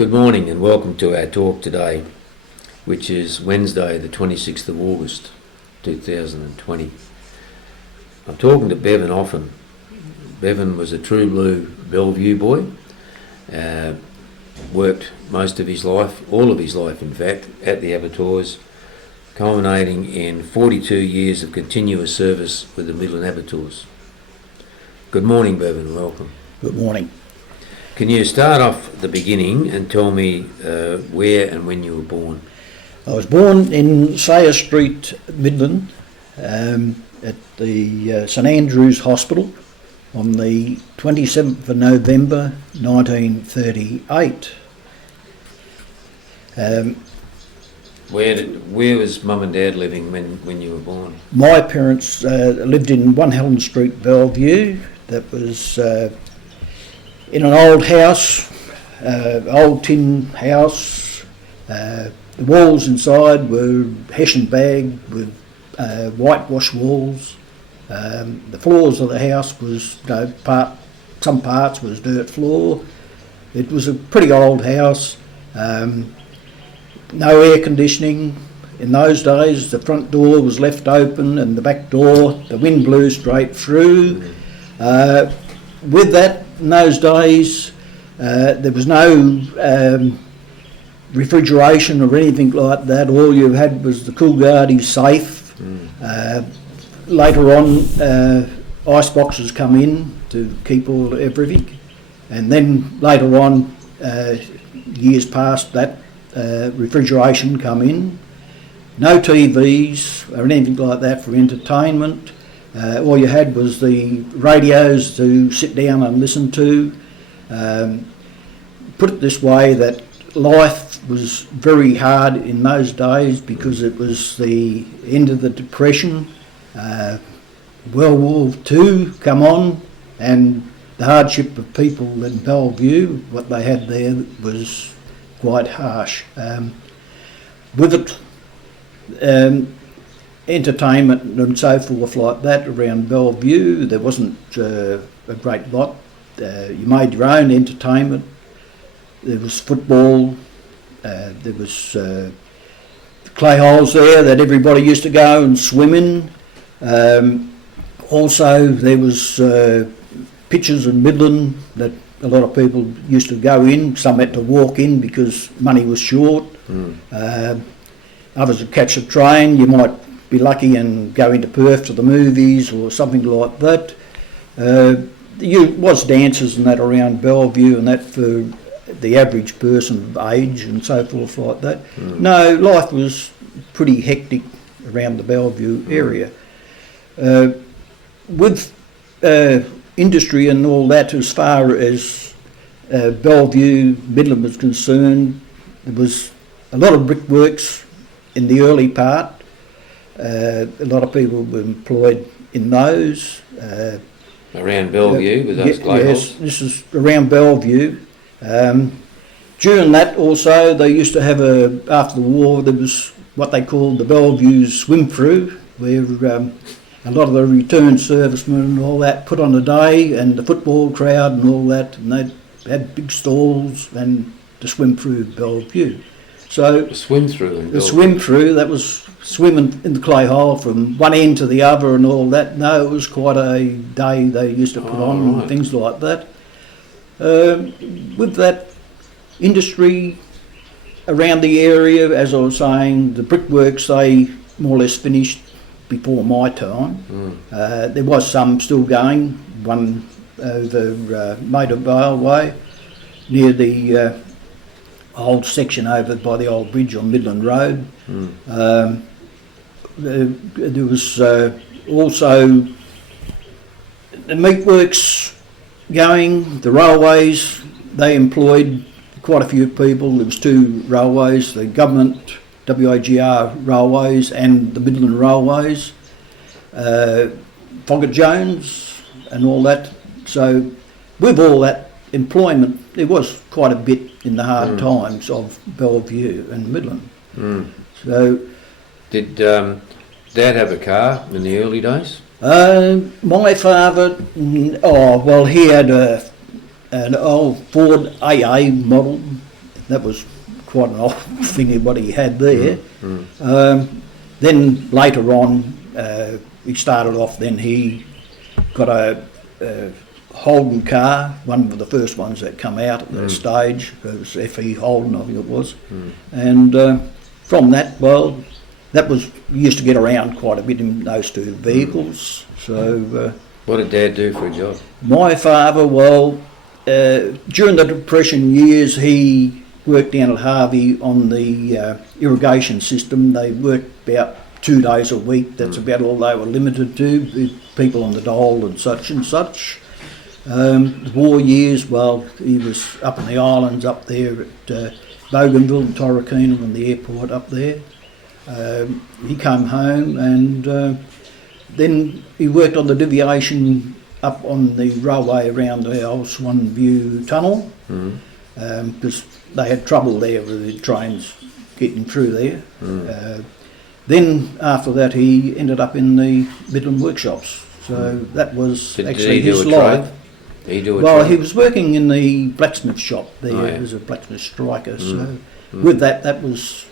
Good morning and welcome to our talk today, which is Wednesday the 26th of August 2020. I'm talking to Bevan Offin. Bevan was a true blue Bellevue boy, worked most of his life, all of his life in fact, at the Abattoirs, culminating in 42 years of continuous service with the Midland Abattoirs. Good morning, Bevan, welcome. Good morning. Can you start off at the beginning and tell me where and when you were born? I was born in Saleyards Street, Midland, at the St Andrew's Hospital on the 27th of November 1938. Where was Mum and Dad living when you were born? My parents lived in 1 Helen Street, Bellevue. That was in an old house, old tin house. The walls inside were hessian bag with whitewash walls. The floors of the house was, some parts was dirt floor. It was a pretty old house. No air conditioning. In those days, the front door was left open and the back door, the wind blew straight through. With that, in those days, there was no refrigeration or anything like that. All you had was the Coolgardie safe. Later on, ice boxes come in to keep everything. And then later on, years past that, refrigeration come in. No TVs or anything like that for entertainment. All you had was the radios to sit down and listen to. Put it this way, that life was very hard in those days because it was the end of the Depression. World War II come on, and the hardship of people in Bellevue, what they had there was quite harsh. With it, entertainment and so forth like that around Bellevue, there wasn't a great lot. You made your own entertainment. There was football, there was clay holes there that everybody used to go and swim in. Also there was pitches in Midland that a lot of people used to go in. Some had to walk in because money was short. Others would catch a train. You might be lucky and go into Perth to the movies or something like that. There was dances and that around Bellevue and that for the average person of age and so forth like that. No, life was pretty hectic around the Bellevue area. With industry and all that, as far as Bellevue, Midland was concerned, there was a lot of brickworks in the early part. A lot of people were employed in those. Around Bellevue with those clay holes? Yes, this is around Bellevue. During that also, they used to have after the war, there was what they called the Bellevue swim-through, where a lot of the returned servicemen and all that put on a day, and the football crowd and all that, and they had big stalls and to swim through Bellevue. So The swim-through? The swim-through, that was swimming in the clay hole from one end to the other and all that. No, it was quite a day they used to put on, right. And things like that. With that industry around the area, as I was saying, the brickworks, they more or less finished before my time. There was some still going, one over Motor Railway near the old section over by the old bridge on Midland Road. There was also the meatworks going, the railways, they employed quite a few people. There was 2 railways, the government WAGR railways and the Midland railways, Foggett Jones and all that. So with all that employment, there was quite a bit in the hard times of Bellevue and Midland. So, did Dad have a car in the early days? My father, he had an old Ford AA model that was quite an old thing what he had there. Mm. Then later on, he started off, then he got a Holden car, one of the first ones that come out at that stage. It was F.E. Holden, I think it was. And from that, well, that was, we used to get around quite a bit in those two vehicles. So what did Dad do for a job? my father, well, during the Depression years, he worked down at Harvey on the irrigation system. They worked about 2 days a week. That's about all they were limited to, with people on the dole and such and such. The war years, well, he was up in the islands up there at Bougainville and Torquay and the airport up there. He came home and then he worked on the deviation up on the railway around the old Swan View tunnel, because they had trouble there with the trains getting through there. Then after that he ended up in the Midland workshops, so that was actually his life. Did he do a Well, trade? he was working in the blacksmith shop there. Oh, yeah. He was a blacksmith striker, so with that was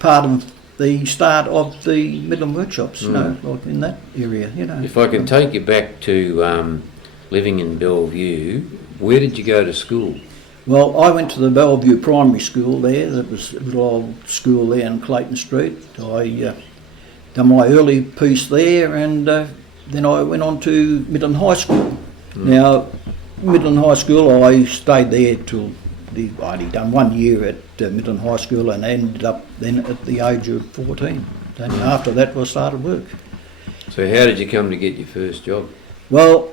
part of the start of the Midland workshops, you know, like in that area, you know. If I can take you back to living in Bellevue, where did you go to school? Well, I went to the Bellevue Primary School there. That was a little old school there in Clayton Street. I done my early piece there, and then I went on to Midland High School. Now, Midland High School, I stayed there till I only done 1 year at Midland High School and ended up then at the age of 14. Then after that I started work. So how did you come to get your first job? Well,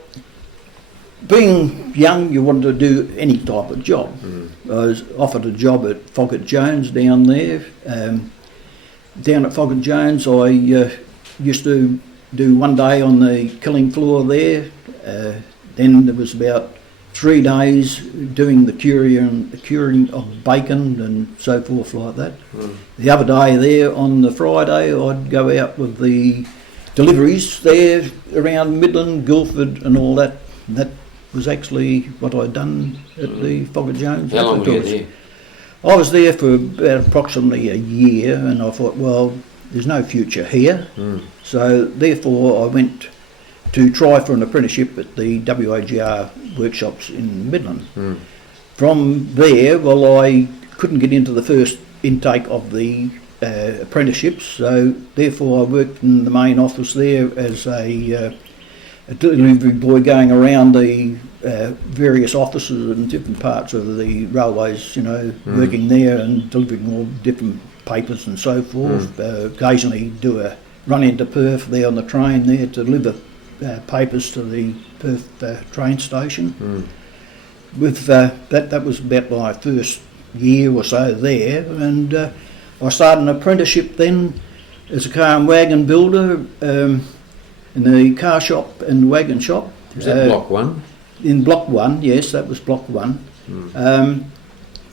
being young, you wanted to do any type of job. I was offered a job at Foggett Jones down there. Down at Foggett Jones, I used to do 1 day on the killing floor there. Then there was about 3 days doing the curing of bacon and so forth like that. The other day there, on the Friday, I'd go out with the deliveries there around Midland, Guildford and all that. And that was actually what I'd done at the Foggett Jones. How long were you there? I was there for about approximately a year, and I thought, well, there's no future here. So therefore I went to try for an apprenticeship at the WAGR workshops in Midland. From there, well, I couldn't get into the first intake of the apprenticeships, so therefore I worked in the main office there as a delivery boy, going around the various offices in different parts of the railways, you know, working there and delivering all different papers and so forth. Occasionally do a run into Perth there on the train there to deliver papers to the Perth train station. With that was about my first year or so there, and I started an apprenticeship then as a car and wagon builder in the car shop and wagon shop. Was that Block 1? In Block 1, yes, that was Block 1.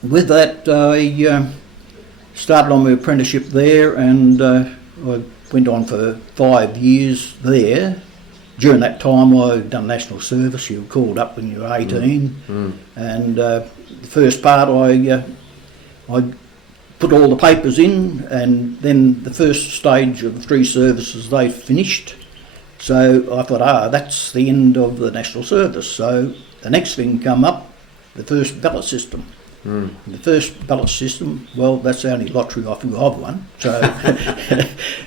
With that I started on my apprenticeship there, and I went on for 5 years there. During that time I'd done national service. You were called up when you were 18, and the first part I put all the papers in, and then the first stage of the 3 services they finished. So I thought, that's the end of the national service. So the next thing come up, the first ballot system. The first ballot system, well, that's the only lottery I think I've won. So,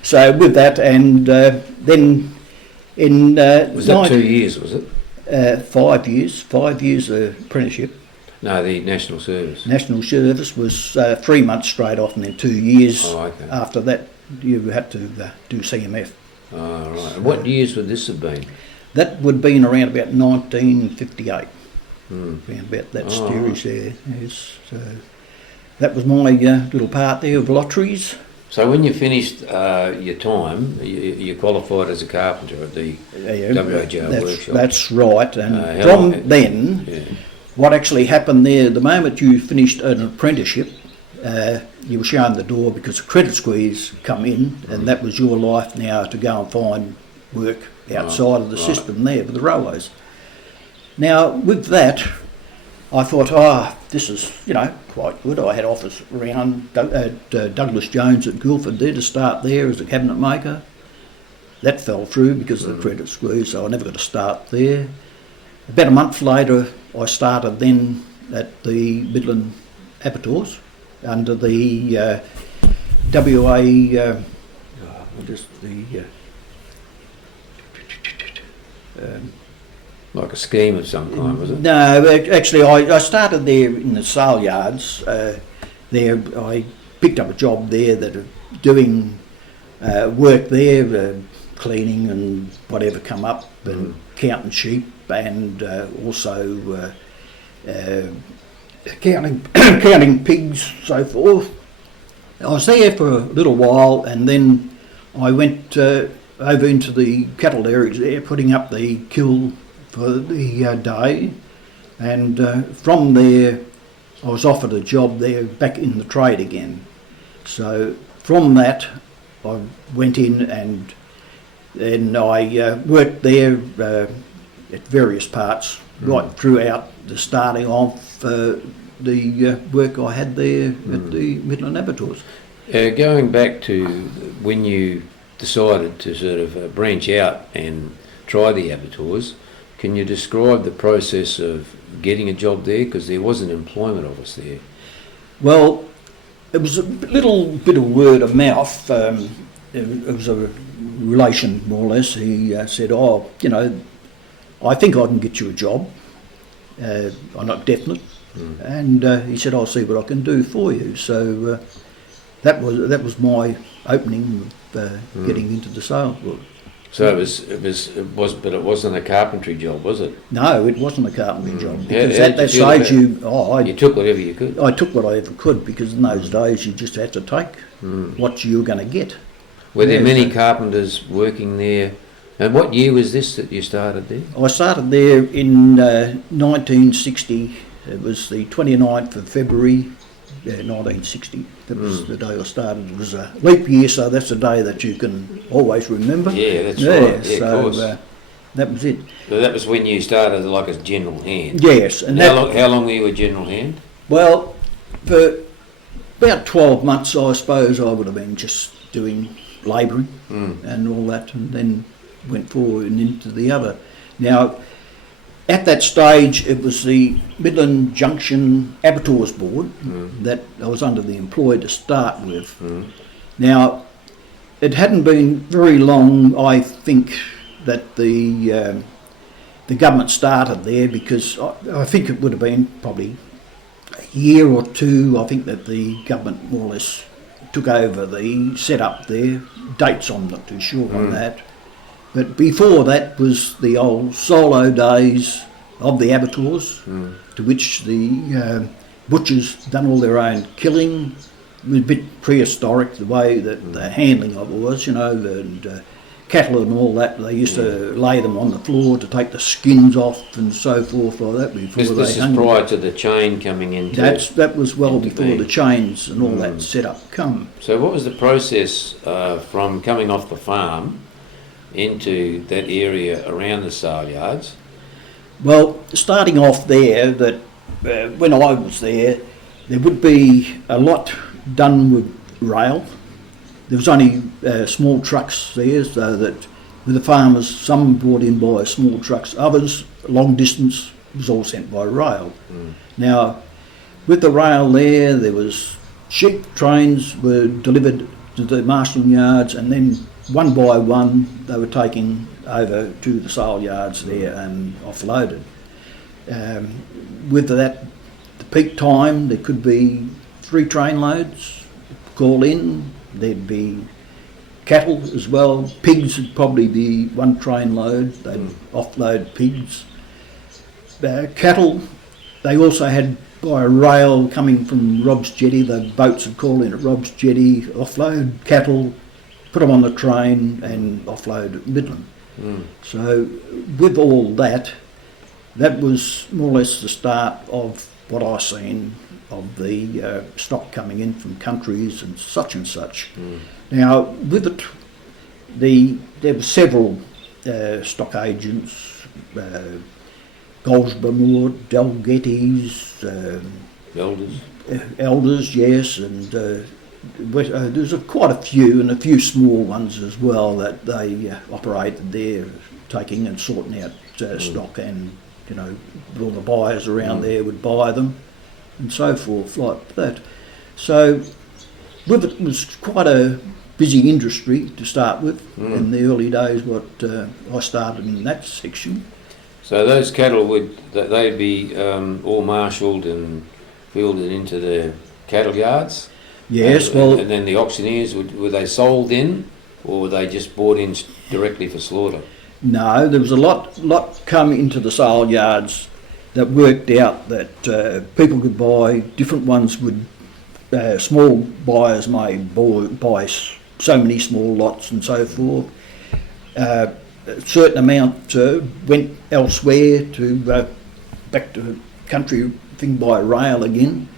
so with that, and then in was that 2 years, was it? 5 years, 5 years apprenticeship. No, the national service. National service was 3 months straight off, and then 2 years after that you had to do CMF. Oh, right. And what years would this have been? That would have been around about 1958. Around about that series there. Yes. So that was my little part there of lotteries. So when you finished your time, you qualified as a carpenter at the WAGR workshop. That's right. And from then, what actually happened there, the moment you finished an apprenticeship, you were shown the door because a credit squeeze come in, and that was your life now to go and find work outside of the system there with the railways. Now with that, I thought, this is, quite good. I had offers around at Douglas Jones at Guildford there to start there as a cabinet maker. That fell through because of the credit squeeze, so I never got to start there. About a month later, I started then at the Midland Abattoirs under the WA, Like a scheme of some kind, was it? No, actually I started there in the Saleyards. There I picked up a job there that doing work there, cleaning and whatever come up, and counting sheep, and also counting pigs, so forth. I was there for a little while, and then I went over into the cattle areas there, putting up the kill for the day, and from there I was offered a job there back in the trade again. So from that I went in, and then I worked there at various parts right throughout the starting off the work I had there at the Midland Abattoirs. Going back to when you decided to sort of branch out and try the abattoirs, can you describe the process of getting a job there? Because there was an employment office there. Well, it was a little bit of word of mouth. It was a relation, more or less. He said, I think I can get you a job. I'm not definite. And he said, I'll see what I can do for you. So that was my opening of getting into the sales world. So but it wasn't a carpentry job, was it? No, it wasn't a carpentry job, How because did at that you feel stage you took whatever you could. I took what I ever could, because in those days you just had to take what you were going to get. Were there many carpenters working there? And what year was this that you started there? I started there in 1960. It was the 29th of February, 1960. That was the day I started. It was a leap year, so that's a day that you can always remember. Yeah, that's right. Yeah, so of course. That was it. So that was when you started like as general hand? Yes. And how long were you a general hand? Well, for about 12 months, I suppose, I would have been just doing labouring and all that, and then went forward and into the other. Now, at that stage, it was the Midland Junction Abattoirs Board that I was under the employ to start with. Now, it hadn't been very long, I think, that the government started there, because I think it would have been probably a year or two, I think, that the government more or less took over the setup there. Dates I'm not too sure on that. But before that was the old solo days of the abattoirs, to which the butchers done all their own killing. It was a bit prehistoric, the way that the handling of it was, and cattle and all that. They used to lay them on the floor to take the skins off and so forth like that before they hung them. This is prior to the chain coming into... That was well before the chains and all that setup come. So what was the process from coming off the farm into that area around the Saleyards? Well, starting off there, that when I was there would be a lot done with rail. There was only small trucks there, so that with the farmers, some brought in by small trucks, others long distance was all sent by rail. Now, with the rail there was sheep trains were delivered to the marshalling yards, and then one by one they were taken over to the sale yards there and offloaded. With that, the peak time, there could be 3 train loads call in. There'd be cattle as well. Pigs would probably be 1 train load. They'd offload pigs. Cattle, they also had by rail coming from Rob's Jetty. The boats would call in at Rob's Jetty, offload cattle, put them on the train and offload at Midland. So with all that, that was more or less the start of what I seen of the stock coming in from countries and such. Now, with it, there were several stock agents, Goldsborough, Dalgetty's, Elders. Elders, yes, and there's quite a few, and a few small ones as well that they operated there, taking and sorting out stock, and all the buyers around there would buy them, and so forth like that. So, with it was quite a busy industry to start with in the early days. I started in that section. So those cattle they'd be all marshalled and wheeled into the cattle yards. Yes, and then the auctioneers were they sold in, or were they just bought in directly for slaughter? No, there was a lot come into the sale yards that worked out that people could buy. Different ones would, small buyers may buy so many small lots and so forth. A certain amount went elsewhere to back to country thing by rail again.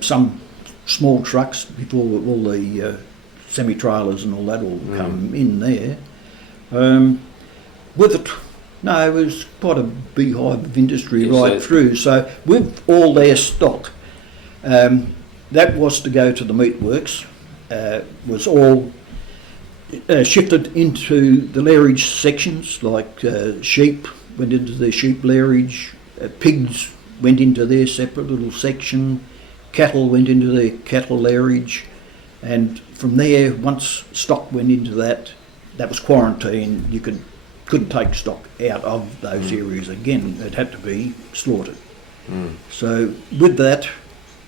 Some small trucks before all the semi-trailers and all that all come in there. With it, no, it was quite a beehive of industry through. So with all their stock, that was to go to the meatworks, was all shifted into the lairage sections, like sheep went into their sheep lairage, pigs went into their separate little section, cattle went into their cattle lairage, and from there, once stock went into that was quarantine. You couldn't take stock out of those areas again. It had to be slaughtered. So with that,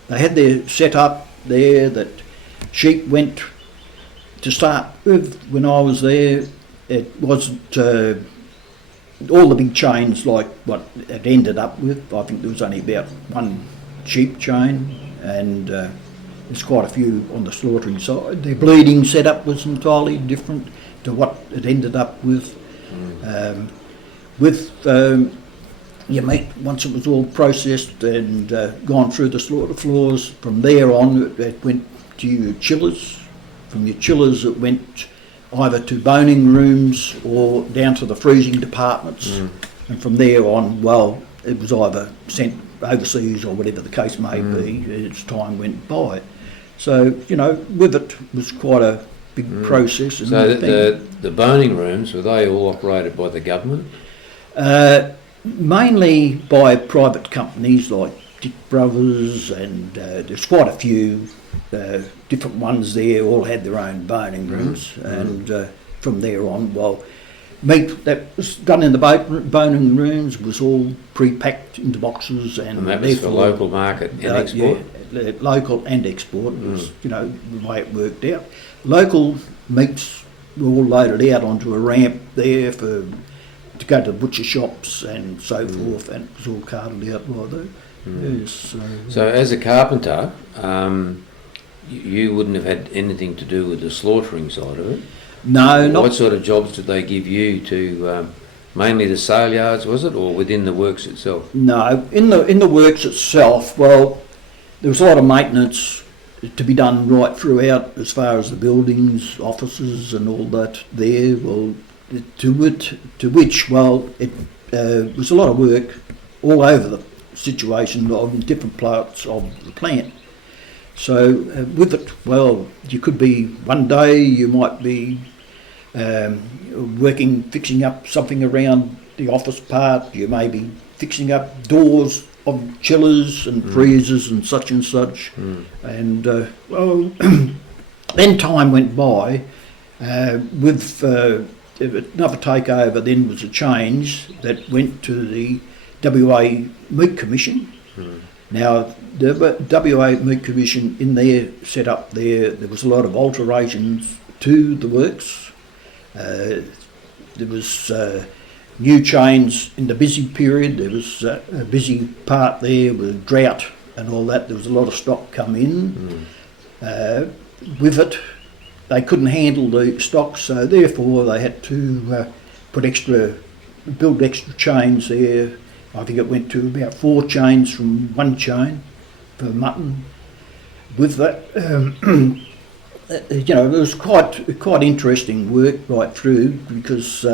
they had their set up there that sheep went to start with. When I was there, it wasn't all the big chains like what it ended up with. I think there was only about one sheep chain, and there's quite a few on the slaughtering side. Their bleeding setup was entirely different to what it ended up with. Your meat, once it was all processed and gone through the slaughter floors, from there on it went to your chillers. From your chillers it went either to boning rooms or down to the freezing departments, and from there on, well, it was either sent overseas or whatever the case may be as time went by. So, with it was quite a big process. And so the boning rooms, were they all operated by the government? Mainly by private companies like Dick Brothers, and there's quite a few different ones there, all had their own boning rooms, and from there on, well, meat that was done in the boning rooms was all pre-packed into boxes, and that was for local market and export? Yeah, local and export was, the way it worked out. Local meats were all loaded out onto a ramp there to go to the butcher shops and so forth, and it was all carted out by there. Yes, so as a carpenter, you wouldn't have had anything to do with the slaughtering side of it? No, not. What sort of jobs did they give you to, mainly the Saleyards, was it, or within the works itself? No, in the works itself, well, there was a lot of maintenance to be done right throughout, as far as the buildings, offices and all that there. Well, to which, well, it was a lot of work all over the situation of different parts of the plant. So with it, well, you could be, one day you might be working, fixing up something around the office part. You may be fixing up doors of chillers and freezers and such, and well, then time went by with another takeover. Then was a change that went to the WA Meat Commission. Now, the WA Meat Commission, in their setup there was a lot of alterations to the works. There was new chains in the busy period. There was a busy part there with drought and all that. There was a lot of stock come in. With it, they couldn't handle the stock, so therefore they had to build extra chains there. I think it went to about 4 chains from one chain for mutton. With that, it was quite interesting work right through, because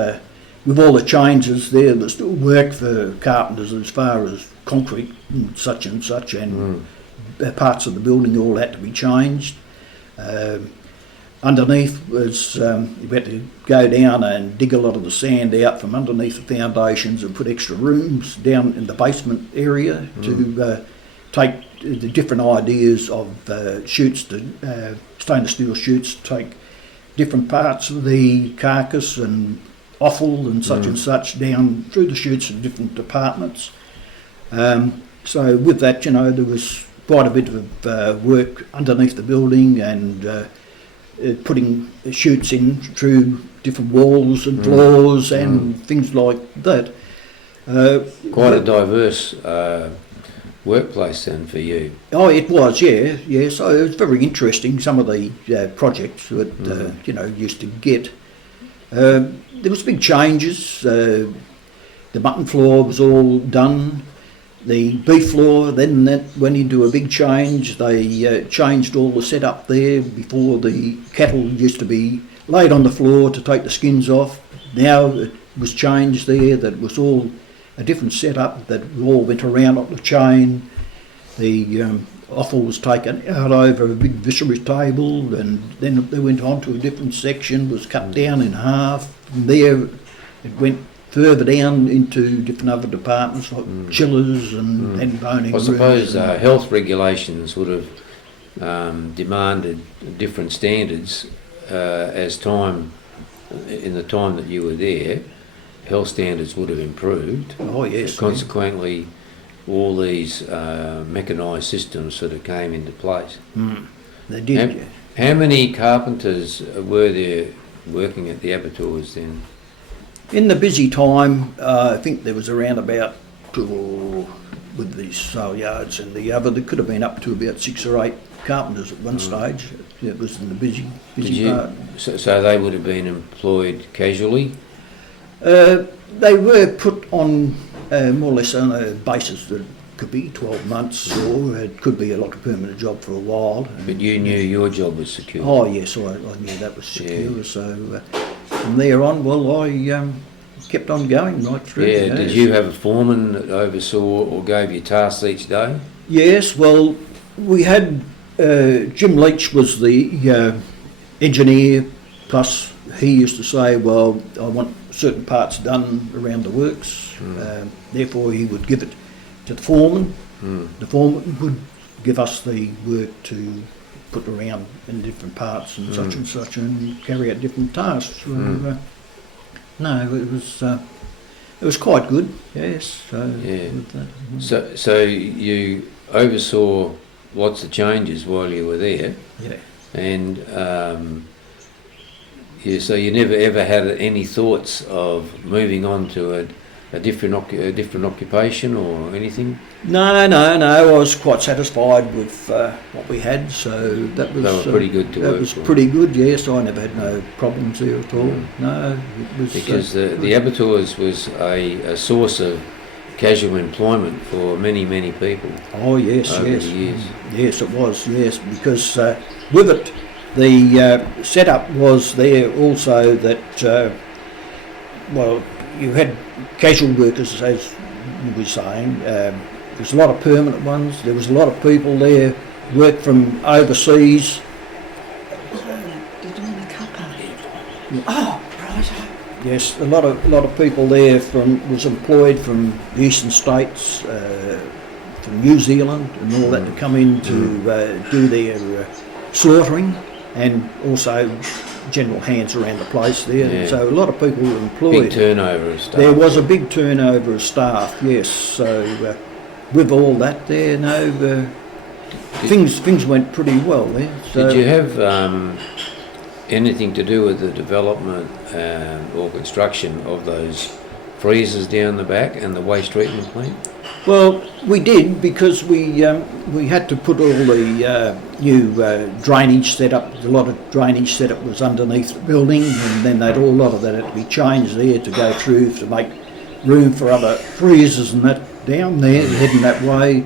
with all the changes there, there's still work for carpenters as far as concrete and such, and parts of the building all had to be changed. Underneath was, you had to go down and dig a lot of the sand out from underneath the foundations and put extra rooms down in the basement area to take the different ideas of chutes, stainless steel chutes, take different parts of the carcass and offal and such down through the chutes of different departments. So with that, there was quite a bit of work underneath the building and putting chutes in through different walls and floors and things like that. Quite a diverse workplace then for you. Oh, it was, yeah. So it was very interesting, some of the projects that, used to get. There was big changes. The mutton floor was all done. The beef floor, then that went into a big change. They changed all the setup there. Before, the cattle used to be laid on the floor to take the skins off. Now it was changed there. That was all a different setup that all went around on the chain. The offal was taken out over a big viscera table, and then they went on to a different section, was cut down in half. From there it went further down into different other departments like chillers and boning. I suppose health regulations would have demanded different standards as time, in the time that you were there. Health standards would have improved. Oh yes. Consequently, all these mechanised systems sort of came into place. They did. How many carpenters were there working at the abattoirs then? In the busy time, I think there was around about, with the Saleyards and the other, there could have been up to about 6 or 8 carpenters at one stage. It was in the busy part. So they would have been employed casually? They were put on more or less on a basis that could be 12 months, or it could be like a permanent job for a while. But you knew your job was secure? Oh yes, I knew that was secure. Yeah. So from there on, well, I kept on going right through. Yeah, did you have a foreman that oversaw or gave you tasks each day? Yes, well, we had, Jim Leach was the engineer, plus he used to say, well, I want certain parts done around the works, therefore he would give it to the foreman. The foreman would give us the work to put around in different parts and such and carry out different tasks. No, it was quite good. Yes. So you oversaw lots of changes while you were there. Yeah. And so you never ever had any thoughts of moving on to a different occupation or anything? No, I was quite satisfied with what we had, so that was... They were pretty good to work for. That was pretty good, yes. I never had no problems there at all. No, it was... Because the abattoirs was a source of casual employment for many, many people. Oh, yes, over the years. Yes, it was, yes, because with it, the setup was there also that, you had casual workers, as you were saying. There was a lot of permanent ones. There was a lot of people there, worked from overseas. Did you want a cuppa? Oh, right. Yes, a lot of people there was employed from the eastern states, from New Zealand and all that, to come in to do their slaughtering, and also general hands around the place there. Yeah. So a lot of people were employed. Big turnover of staff. There was a big turnover of staff, yes. So with all that there, things went pretty well there. So, did you have anything to do with the development or construction of those freezers down the back and the waste treatment plant? Well, we did, because we had to put all the new drainage setup. A lot of drainage setup was underneath the building, and then a lot of that had to be changed there to go through to make room for other freezers and that down there, heading that way.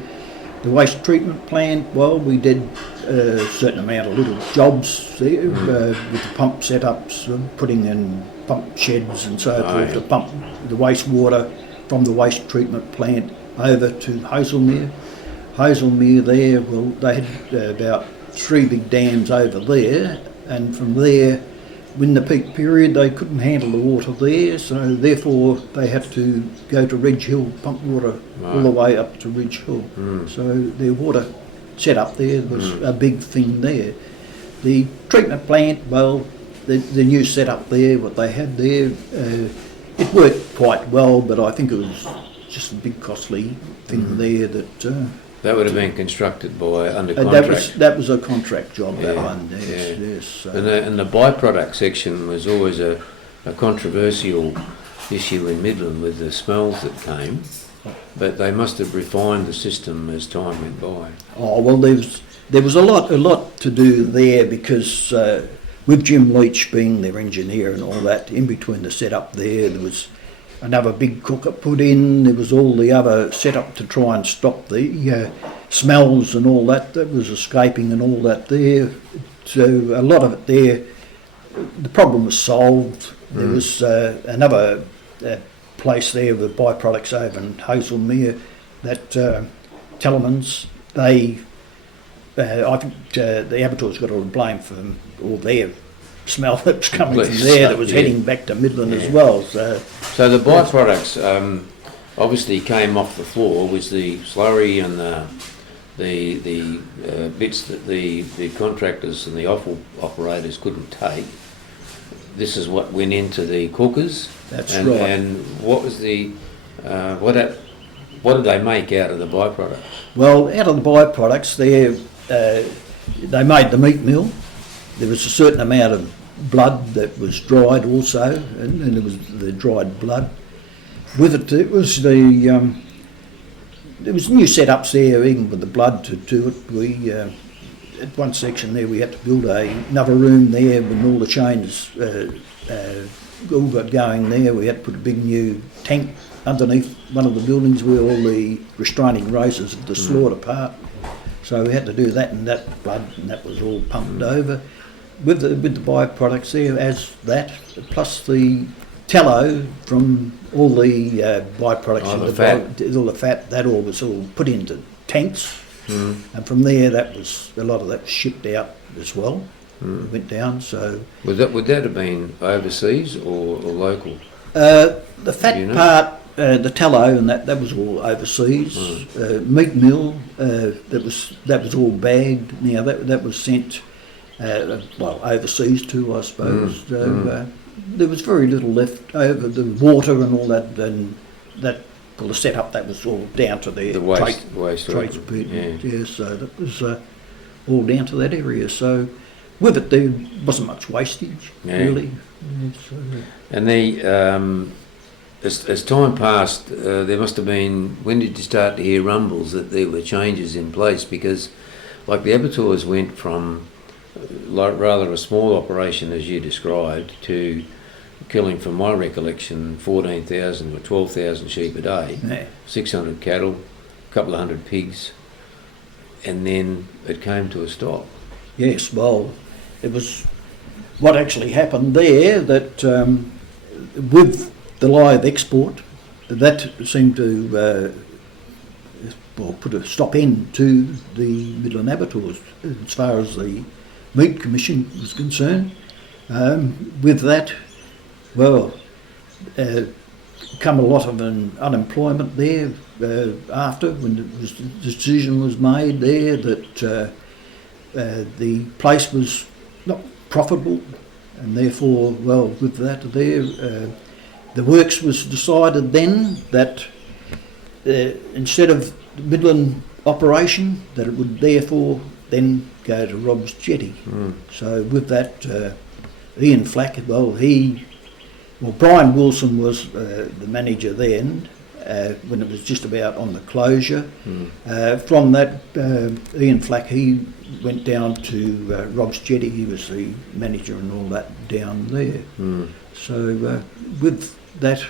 The waste treatment plant, well, we did a certain amount of little jobs there with the pump setups, putting in pump sheds and so forth to pump the wastewater from the waste treatment plant over to Hazelmere. Hazelmere there, well, they had about 3 big dams over there, and from there, in the peak period, they couldn't handle the water there, so therefore they had to go to Ridge Hill, pump water all the way up to Ridge Hill. So their water setup there was a big thing there. The treatment plant, well, the new setup there, what they had there, it worked quite well, but I think it was just a big costly thing there that... that would have been constructed by under contract. That was a contract job, that one, yes. So. And the byproduct section was always a controversial issue in Midland with the smells that came, but they must have refined the system as time went by. Oh, well, there was a lot to do there because with Jim Leach being their engineer and all that, in between the setup there was another big cooker put in, there was all the other setup to try and stop the smells and all that was escaping and all that there. So a lot of it there, the problem was solved. There was another place there with byproducts over in Hazelmere, that Tellerman's, I think the Abattoir's got all the blame for all their smell that was coming from there that was heading back to Midland as well. So the byproducts obviously came off the floor, was the slurry and the bits that the contractors and the offal operators couldn't take. This is what went into the cookers. That's right. And what was the what did they make out of the byproducts? Well, out of the byproducts, they made the meat meal. There was a certain amount of blood that was dried also, and there was the dried blood. With it, it was there was new setups there, even with the blood to it. We at one section there we had to build another room there when all the chains all got going there. We had to put a big new tank underneath one of the buildings where all the restraining races of the slaughter part. So we had to do that, and that blood, and that was all pumped over. With the byproducts there, as that, plus the tallow from all the byproducts of all the fat, that all was all put into tanks, and from there a lot of that was shipped out as well. It went down. So would that have been overseas or local? The fat part, the tallow and that was all overseas. Meat mill, that was all bagged. Now that was sent overseas too, I suppose. There was very little left over. The water and all that, and that the setup, that was all down to the waste tradespeople. Yeah, so that was all down to that area. So with it, there wasn't much wastage really. Yeah, so. And as time passed, there must have been. When did you start to hear rumbles that there were changes in place? Because, like, the Abattoirs went from rather a small operation, as you described, to killing, from my recollection, 14,000 or 12,000 sheep a day, 600 cattle, a couple of hundred pigs, and then it came to a stop. Yes, well, it was what actually happened there that with the live export, that seemed to put a stop end to the Midland Abattoirs as far as the Meat Commission was concerned. With that, come a lot of unemployment there after, when the decision was made there that the place was not profitable, and therefore, with that there, the works was decided then that instead of the Midland operation, that it would therefore then go to Rob's Jetty. So with that, Ian Flack, Brian Wilson was the manager then, when it was just about on the closure. From that, Ian Flack, he went down to Rob's Jetty. He was the manager and all that down there. So with that,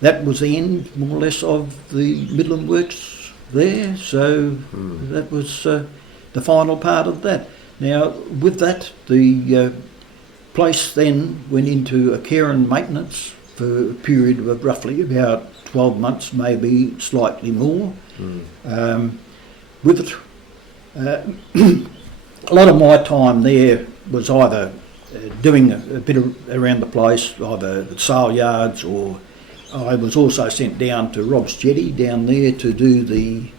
that was the end, more or less, of the Midland Works there, so that was the final part of that. Now, with that, the place then went into a care and maintenance for a period of roughly about 12 months, maybe slightly more. With it, a lot of my time there was either doing a bit around the place, either the Saleyards, or I was also sent down to Rob's Jetty down there to do the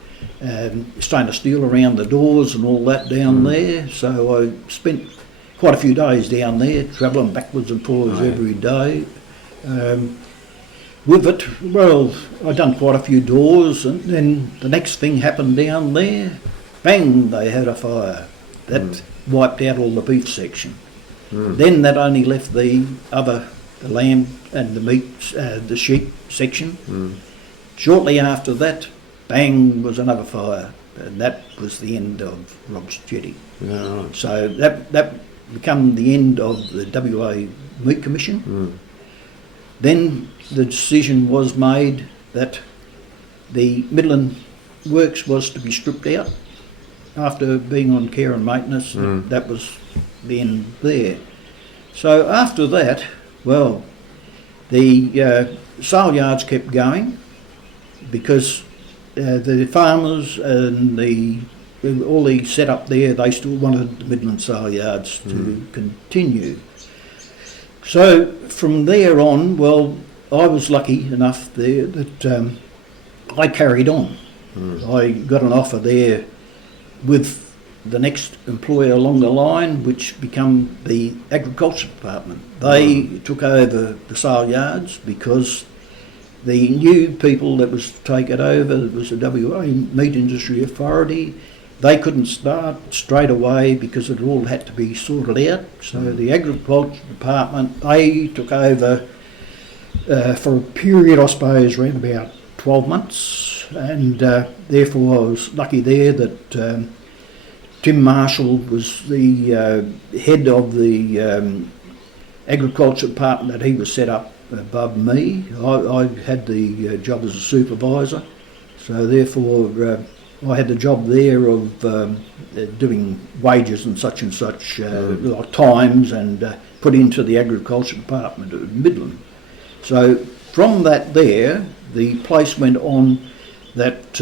stainless steel around the doors and all that down there. So I spent quite a few days down there, travelling backwards and forwards every day. With it, well, I'd done quite a few doors, and then the next thing happened down there. Bang, they had a fire. That wiped out all the beef section. Then that only left the lamb and the meat, the sheep section. Shortly after that, bang, was another fire, and that was the end of Rob's Jetty. Right. So that became the end of the WA Meat Commission. Then the decision was made that the Midland works was to be stripped out after being on care and maintenance. That was the end there. So after that, well, the Saleyards kept going because the farmers and all the setup there, they still wanted the Midland Saleyards to continue. So from there on, well, I was lucky enough there that I carried on. I got an offer there with the next employer along the line, which became the Agriculture Department. They took over the Saleyards because the new people that was taken over, it was the WA Meat Industry Authority, they couldn't start straight away because it all had to be sorted out. So the Agriculture Department, they took over for a period, I suppose, around about 12 months, and therefore I was lucky there that Tim Marshall was the head of the Agriculture Department, that he was set up above me. I had the job as a supervisor, so therefore I had the job there of doing wages and such like times, and put into the Agriculture Department at Midland. So from that there, the place went on that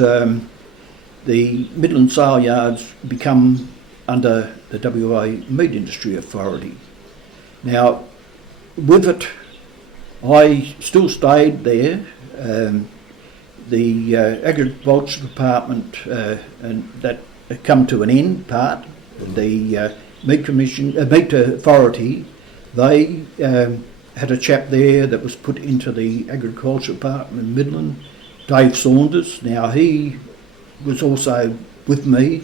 the Midland Saleyards become under the WA Meat Industry Authority. Now, with it, I still stayed there. The Agriculture Department, and that come to an end part. The Meat Authority, they had a chap there that was put into the Agriculture Department in Midland, Dave Saunders. Now he was also with me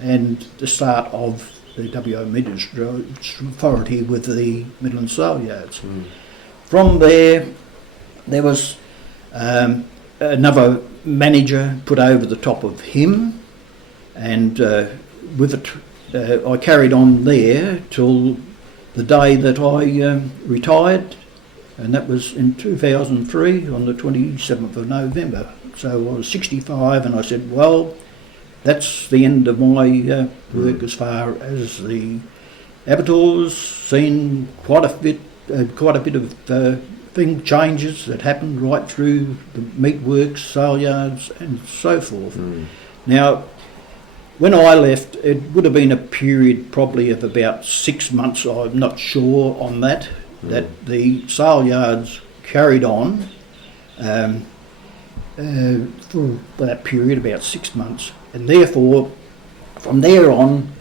and the start of the WA Meat Industry Authority with the Midland Saleyards. From there was another manager put over the top of him, and with it I carried on there till the day that I retired, and that was in 2003 on the 27th of November. So I was 65, and I said, well, that's the end of my work as far as the abattoirs. Seen quite a bit of changes that happened right through the meat works, Saleyards and so forth. Now, when I left, it would have been a period probably of about 6 months, I'm not sure on that, that the Saleyards carried on for that period, about 6 months. And therefore, from there on,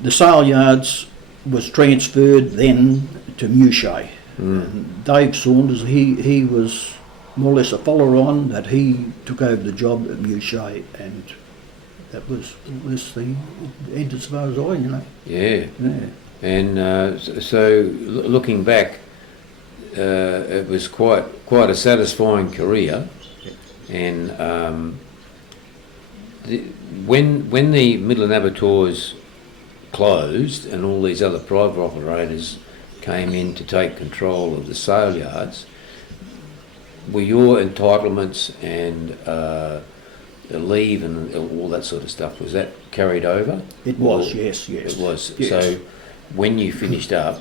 the Saleyards was transferred then to Mouchet. And Dave Saunders, he was more or less a follower-on, that he took over the job at Mouchet, and that was the end as far as I, Yeah. And so looking back, it was quite a satisfying career. And when the Midland Abattoirs closed and all these other private operators came in to take control of the Saleyards, were your entitlements and leave and all that sort of stuff, was that carried over? It was, yes. It was. Yes. So when you finished up,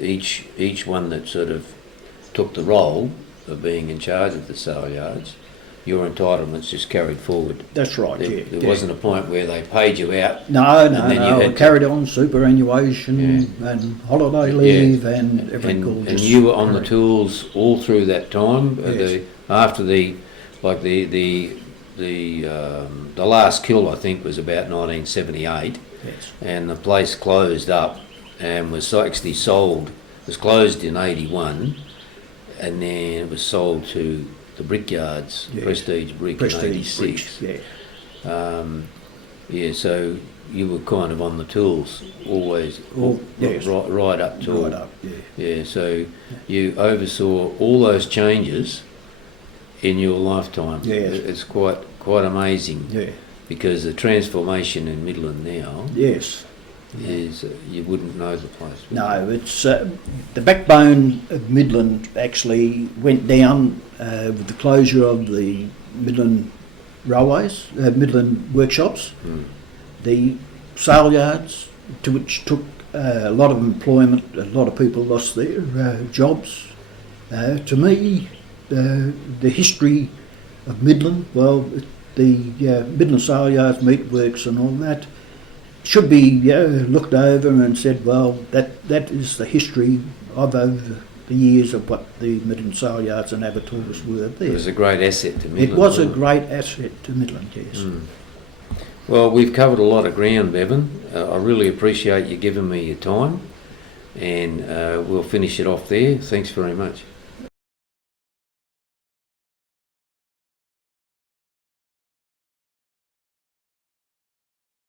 each one that sort of took the role of being in charge of the Saleyards, your entitlements just carried forward. That's right, There wasn't a point where they paid you out. No, I carried on superannuation Yeah. and holiday leave and everything. And you were on the tools all through that time. Yes. After the last kill, I think, was about 1978, Yes. and the place closed up and was actually sold. It was closed in 81, and then it was sold to the Brickyards, Yes. Prestige Brick in 86. Bricks, yeah. So you were kind of on the tools always, Yes. right up to Right up, yeah. Yeah, so you oversaw all those changes in your lifetime. Yes. It's quite amazing, Yeah. because the transformation in Midland now Yes. is you wouldn't know the place. would No, it's the backbone of Midland actually went down with the closure of the Midland railways, Midland workshops, you? Mm. the Saleyards, to which took a lot of employment. A lot of people lost their jobs. To me, the history of Midland, well, the Midland Saleyards, meatworks and all that, should be looked over and said, well, that is the history of over the years of what the Midland Saleyards and Abattoirs were It there. was a great asset to Midland. It was a wasn't it? great asset to Midland, yes. Mm. Well, we've covered a lot of ground, Bevan. I really appreciate you giving me your time, and we'll finish it off there. Thanks very much.